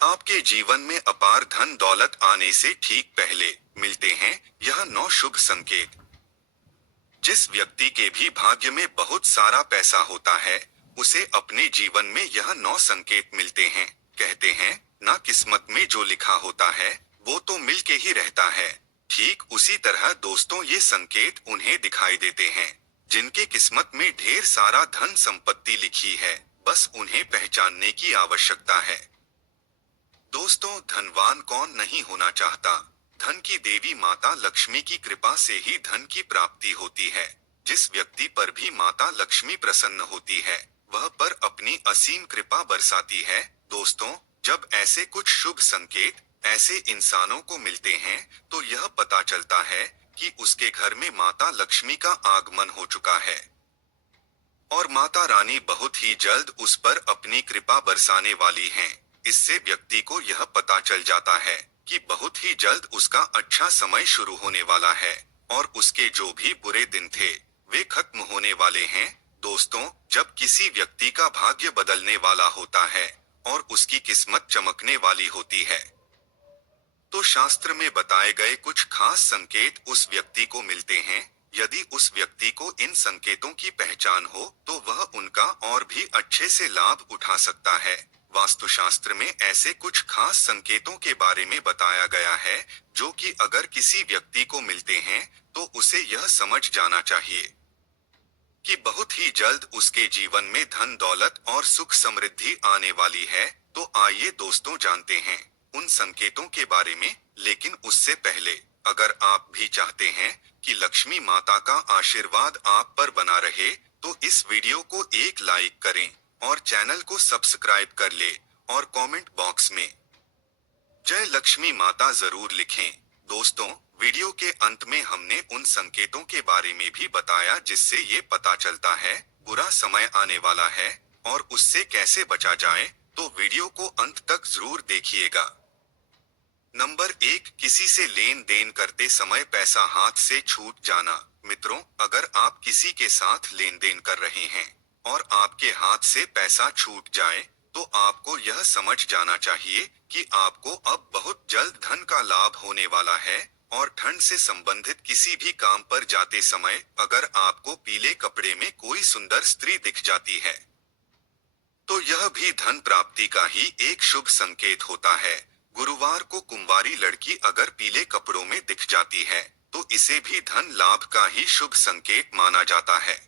आपके जीवन में अपार धन दौलत आने से ठीक पहले मिलते हैं यह 9 शुभ संकेत। जिस व्यक्ति के भी भाग्य में बहुत सारा पैसा होता है, उसे अपने जीवन में यह 9 संकेत मिलते हैं। कहते हैं ना, किस्मत में जो लिखा होता है वो तो मिल के ही रहता है। ठीक उसी तरह दोस्तों, ये संकेत उन्हें दिखाई देते हैं जिनके किस्मत में ढेर सारा धन संपत्ति लिखी है। बस उन्हें पहचानने की आवश्यकता है। दोस्तों, धनवान कौन नहीं होना चाहता। धन की देवी माता लक्ष्मी की कृपा से ही धन की प्राप्ति होती है। जिस व्यक्ति पर भी माता लक्ष्मी प्रसन्न होती है, वह पर अपनी असीम कृपा बरसाती है। दोस्तों, जब ऐसे कुछ शुभ संकेत ऐसे इंसानों को मिलते हैं, तो यह पता चलता है कि उसके घर में माता लक्ष्मी का आगमन हो चुका है और माता रानी बहुत ही जल्द उस पर अपनी कृपा बरसाने वाली हैं। इससे व्यक्ति को यह पता चल जाता है कि बहुत ही जल्द उसका अच्छा समय शुरू होने वाला है और उसके जो भी बुरे दिन थे वे खत्म होने वाले हैं। दोस्तों, जब किसी व्यक्ति का भाग्य बदलने वाला होता है और उसकी किस्मत चमकने वाली होती है, तो शास्त्र में बताए गए कुछ खास संकेत उस व्यक्ति को मिलते हैं। यदि उस व्यक्ति को इन संकेतों की पहचान हो, तो वह उनका और भी अच्छे से लाभ उठा सकता है। वास्तुशास्त्र में ऐसे कुछ खास संकेतों के बारे में बताया गया है, जो कि अगर किसी व्यक्ति को मिलते हैं, तो उसे यह समझ जाना चाहिए कि बहुत ही जल्द उसके जीवन में धन दौलत और सुख समृद्धि आने वाली है। तो आइए दोस्तों, जानते हैं उन संकेतों के बारे में। लेकिन उससे पहले, अगर आप भी चाहते हैं कि लक्ष्मी माता का आशीर्वाद आप पर बना रहे, तो इस वीडियो को एक लाइक करें और चैनल को सब्सक्राइब कर ले और कमेंट बॉक्स में जय लक्ष्मी माता जरूर लिखें। दोस्तों, वीडियो के अंत में हमने उन संकेतों के बारे में भी बताया जिससे ये पता चलता है बुरा समय आने वाला है और उससे कैसे बचा जाए। तो वीडियो को अंत तक जरूर देखिएगा। नंबर 1, किसी से लेन देन करते समय पैसा हाथ से छूट जाना। मित्रों, अगर आप किसी के साथ लेन देन कर रहे हैं और आपके हाथ से पैसा छूट जाए, तो आपको यह समझ जाना चाहिए कि आपको अब बहुत जल्द धन का लाभ होने वाला है। और धन से संबंधित किसी भी काम पर जाते समय अगर आपको पीले कपड़े में कोई सुंदर स्त्री दिख जाती है, तो यह भी धन प्राप्ति का ही एक शुभ संकेत होता है। गुरुवार को कुंवारी लड़की अगर पीले कपड़ों में दिख जाती है, तो इसे भी धन लाभ का ही शुभ संकेत माना जाता है।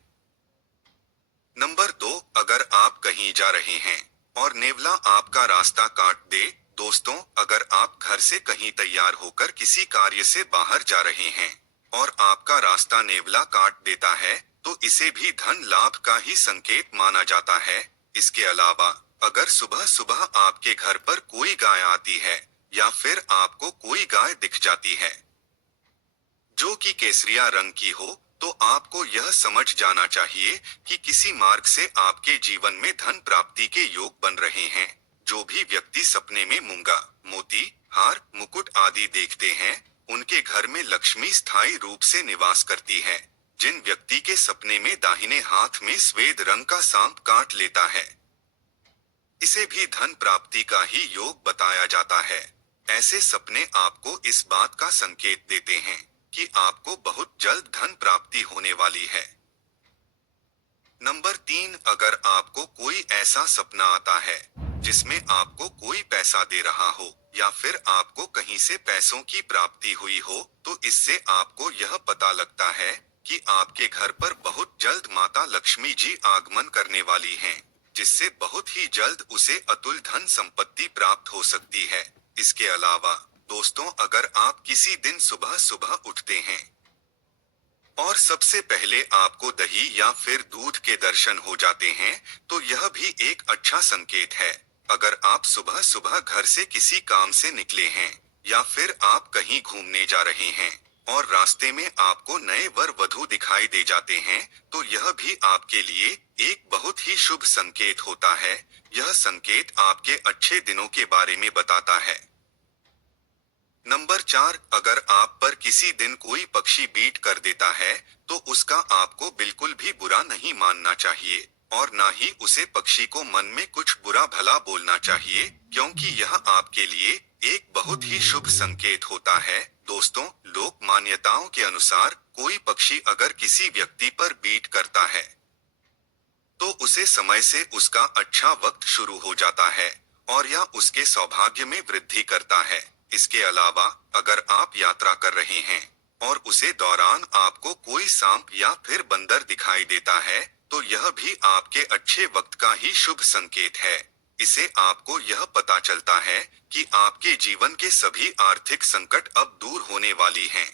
नंबर 2, अगर आप कहीं जा रहे हैं और नेवला आपका रास्ता काट दे। दोस्तों, अगर आप घर से कहीं तैयार होकर किसी कार्य से बाहर जा रहे हैं और आपका रास्ता नेवला काट देता है, तो इसे भी धन लाभ का ही संकेत माना जाता है। इसके अलावा अगर सुबह सुबह आपके घर पर कोई गाय आती है या फिर आपको कोई गाय दिख जाती है जो कि केसरिया रंग की हो, तो आपको यह समझ जाना चाहिए कि किसी मार्ग से आपके जीवन में धन प्राप्ति के योग बन रहे हैं। जो भी व्यक्ति सपने में मूंगा, मोती, हार, मुकुट आदि देखते हैं, उनके घर में लक्ष्मी स्थायी रूप से निवास करती है। जिन व्यक्ति के सपने में दाहिने हाथ में श्वेत रंग का सांप काट लेता है, इसे भी धन प्राप्ति का ही योग बताया जाता है। ऐसे सपने आपको इस बात का संकेत देते हैं कि आपको बहुत जल्द धन प्राप्ति होने वाली है। नंबर 3, अगर आपको कोई ऐसा सपना आता है जिसमें आपको कोई पैसा दे रहा हो या फिर आपको कहीं से पैसों की प्राप्ति हुई हो, तो इससे आपको यह पता लगता है कि आपके घर पर बहुत जल्द माता लक्ष्मी जी आगमन करने वाली हैं, जिससे बहुत ही जल्द उसे अतुल धन संपत्ति प्राप्त हो सकती है। इसके अलावा दोस्तों, अगर आप किसी दिन सुबह सुबह उठते हैं और सबसे पहले आपको दही या फिर दूध के दर्शन हो जाते हैं, तो यह भी एक अच्छा संकेत है। अगर आप सुबह सुबह घर से किसी काम से निकले हैं या फिर आप कहीं घूमने जा रहे हैं और रास्ते में आपको नए वर वधू दिखाई दे जाते हैं, तो यह भी आपके लिए एक बहुत ही शुभ संकेत होता है। यह संकेत आपके अच्छे दिनों के बारे में बताता है। नंबर 4, अगर आप पर किसी दिन कोई पक्षी बीट कर देता है, तो उसका आपको बिल्कुल भी बुरा नहीं मानना चाहिए। और ना ही उसे पक्षी को मन में कुछ बुरा भला बोलना चाहिए, क्योंकि यह आपके लिए एक बहुत ही शुभ संकेत होता है। दोस्तों, लोक मान्यताओं के अनुसार कोई पक्षी अगर किसी व्यक्ति पर बीट करता है तो उसे समय से उसका अच्छा वक्त शुरू हो जाता है और यह उसके सौभाग्य में वृद्धि करता है। इसके अलावा अगर आप यात्रा कर रहे हैं और उसे दौरान आपको कोई सांप या फिर बंदर दिखाई देता है तो यह भी आपके अच्छे वक्त का ही शुभ संकेत है। इसे आपको यह पता चलता है कि आपके जीवन के सभी आर्थिक संकट अब दूर होने वाली हैं।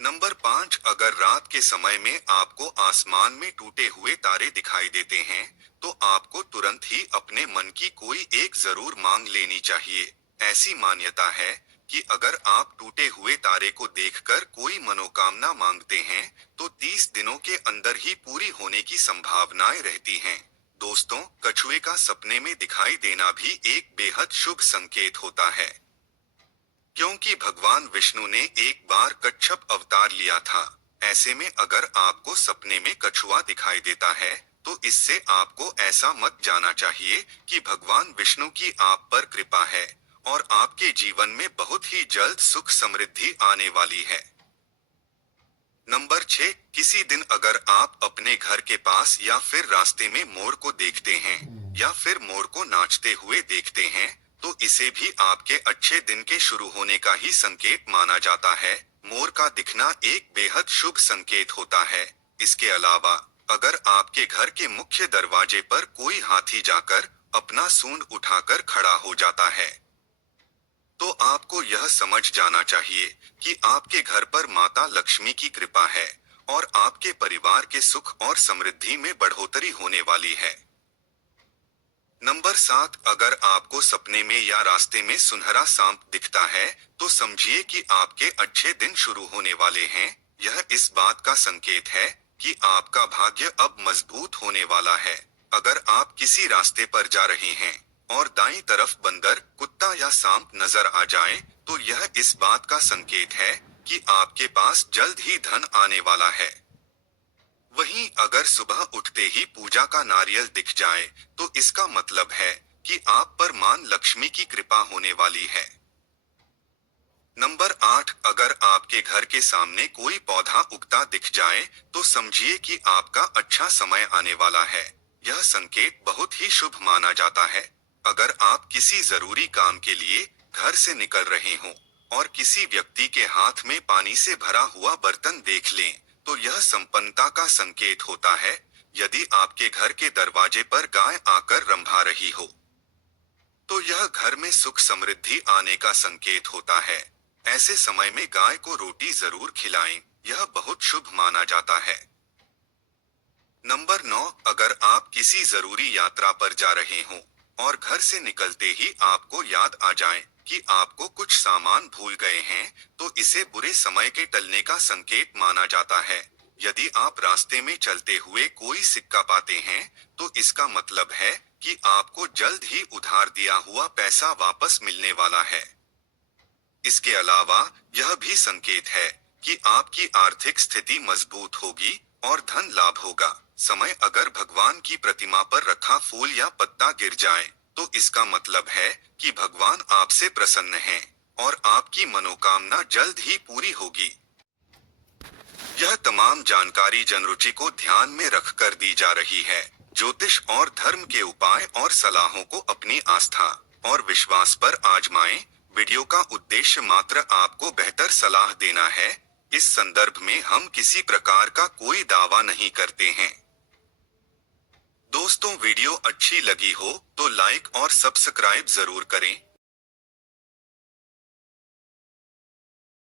नंबर 5, अगर रात के समय में आपको आसमान में टूटे हुए तारे दिखाई देते हैं तो आपको तुरंत ही अपने मन की कोई एक जरूर मांग लेनी चाहिए। ऐसी मान्यता है कि अगर आप टूटे हुए तारे को देखकर कोई मनोकामना मांगते हैं तो 30 दिनों के अंदर ही पूरी होने की संभावनाएं रहती हैं। दोस्तों, कछुए का सपने में दिखाई देना भी एक बेहद शुभ संकेत होता है, क्योंकि भगवान विष्णु ने एक बार कच्छप अवतार लिया था। ऐसे में अगर आपको सपने में कछुआ दिखाई देता है तो इससे आपको ऐसा मत जाना चाहिए कि भगवान विष्णु की आप पर कृपा है और आपके जीवन में बहुत ही जल्द सुख समृद्धि आने वाली है। नंबर 6, किसी दिन अगर आप अपने घर के पास या फिर रास्ते में मोर को देखते हैं या फिर मोर को नाचते हुए देखते हैं तो इसे भी आपके अच्छे दिन के शुरू होने का ही संकेत माना जाता है। मोर का दिखना एक बेहद शुभ संकेत होता है। इसके अलावा अगर आपके घर के मुख्य दरवाजे पर कोई हाथी जाकर अपना सूंड उठाकर खड़ा हो जाता है तो आपको यह समझ जाना चाहिए कि आपके घर पर माता लक्ष्मी की कृपा है और आपके परिवार के सुख और समृद्धि में बढ़ोतरी होने वाली है। नंबर 7, अगर आपको सपने में या रास्ते में सुनहरा सांप दिखता है तो समझिए कि आपके अच्छे दिन शुरू होने वाले हैं। यह इस बात का संकेत है कि आपका भाग्य अब मजबूत होने वाला है। अगर आप किसी रास्ते पर जा रहे हैं और दाईं तरफ बंदर, कुत्ता या सांप नजर आ जाए तो यह इस बात का संकेत है कि आपके पास जल्द ही धन आने वाला है। वहीं अगर सुबह उठते ही पूजा का नारियल दिख जाए तो इसका मतलब है कि आप पर मां लक्ष्मी की कृपा होने वाली है। नंबर 8, अगर आपके घर के सामने कोई पौधा उगता दिख जाए तो समझिए कि आपका अच्छा समय आने वाला है। यह संकेत बहुत ही शुभ माना जाता है। अगर आप किसी जरूरी काम के लिए घर से निकल रहे हों और किसी व्यक्ति के हाथ में पानी से भरा हुआ बर्तन देख लें तो यह संपन्नता का संकेत होता है। यदि आपके घर के दरवाजे पर गाय आकर रंभा रही हो तो यह घर में सुख समृद्धि आने का संकेत होता है। ऐसे समय में गाय को रोटी जरूर खिलाएं, यह बहुत शुभ माना जाता है। नंबर 9, अगर आप किसी जरूरी यात्रा पर जा रहे हों और घर से निकलते ही आपको याद आ जाए कि आपको कुछ सामान भूल गए हैं तो इसे बुरे समय के टलने का संकेत माना जाता है। यदि आप रास्ते में चलते हुए कोई सिक्का पाते हैं तो इसका मतलब है कि आपको जल्द ही उधार दिया हुआ पैसा वापस मिलने वाला है। इसके अलावा यह भी संकेत है कि आपकी आर्थिक स्थिति मजबूत होगी और धन लाभ होगा। समय अगर भगवान की प्रतिमा पर रखा फूल या पत्ता गिर जाए तो इसका मतलब है कि भगवान आपसे प्रसन्न हैं और आपकी मनोकामना जल्द ही पूरी होगी। यह तमाम जानकारी जनरुचि को ध्यान में रखकर दी जा रही है। ज्योतिष और धर्म के उपाय और सलाहों को अपनी आस्था और विश्वास पर आजमाएं। वीडियो का उद्देश्य मात्र आपको बेहतर सलाह देना है। इस संदर्भ में हम किसी प्रकार का कोई दावा नहीं करते हैं। दोस्तों, वीडियो अच्छी लगी हो तो लाइक और सब्सक्राइब जरूर करें।